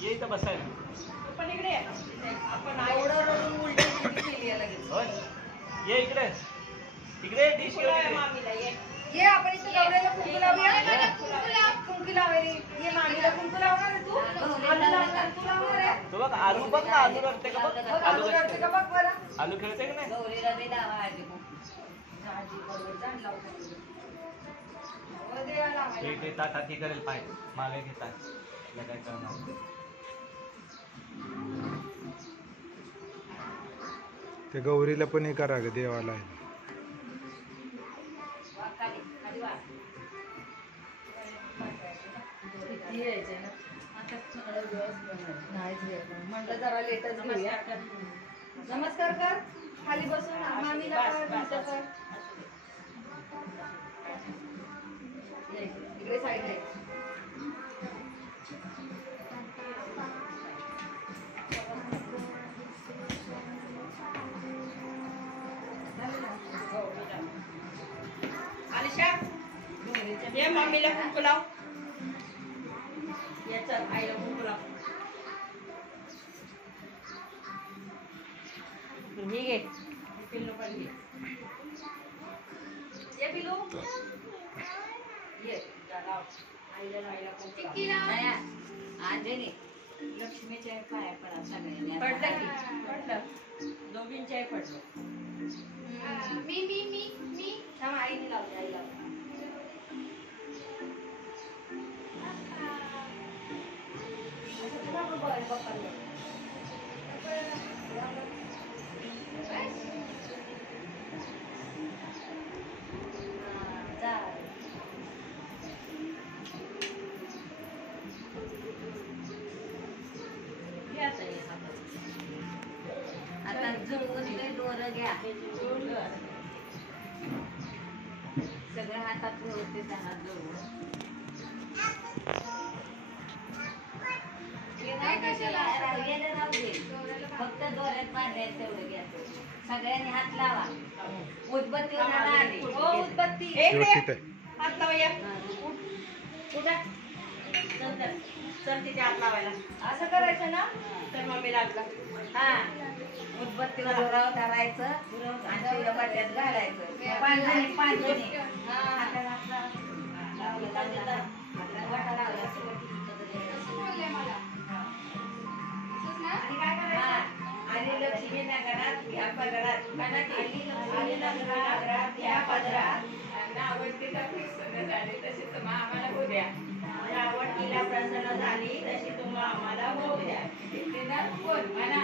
ये इथं बसायला. पण इकडे आपण एवढं रडून उलटी केली आहे लगेच. होय ये इकडे इकडे डिश घेऊन मामीला ये आपण इथे गौऱ्याला कुंकू लावूया. कुंकू लावायला ये मामीला कुंकू लावणार आहे तू. आलू लावणार तू लावणार आहे. तू बघ आलू बघ ना आलू रडते का बघ. आलू करते का बघ बरं. आलू खेळते का नाही. गौरीला बी लावा आधी ते ताटात करेल पाय मागे घेतात काय करणार. ते गौरीला पण हे करा ग देवाला. म्हटलं जरा लेटच घेऊया. नमस्कार कर खाली बसून मामीला कर. इकडे साईड आहे. आलिशा ये मम्मीला कुंकू लाव. याचा आईला कुंकू लाव. हे घे पिल्लू पण घे. ये पिल्लू ये लाव. आईला कुंकू लाव. अंजनी लक्ष्मीच्या पाया पडा सगळ्यांनी. पडलं की पडलं दोघींच्याही पडलं. मी आईने लावली आई लावली. आता जुळवून दोरं घ्या. सगळ्या हातात व्यवस्थित हात जुळवून. फक्त दोऱ्यात बांधायचं तेवढं घ्या. सगळ्यांनी हात लावा. उदबत्ती आली. हो उदबत्ती हात लावूया. कुठं चल तिथे हात लावायला. असं करायचं ना. तर मम्मी लागला. हा उदबत्तीवर दुराव धरायचं आणि तिला पाट्यात घालायचं. पांढरी पांढरी हाताला हात लावा. वाटा लावला. आणि लक्ष्मी नगरात या पदरात आणि नगरात या पदरात आवडतीला प्रसन्न झाली तशी तुम्हा आम्हाला होऊ द्या. आवडतीला प्रसन्न झाली तशी तुम्हा आम्हाला होऊ द्या. कोण म्हणा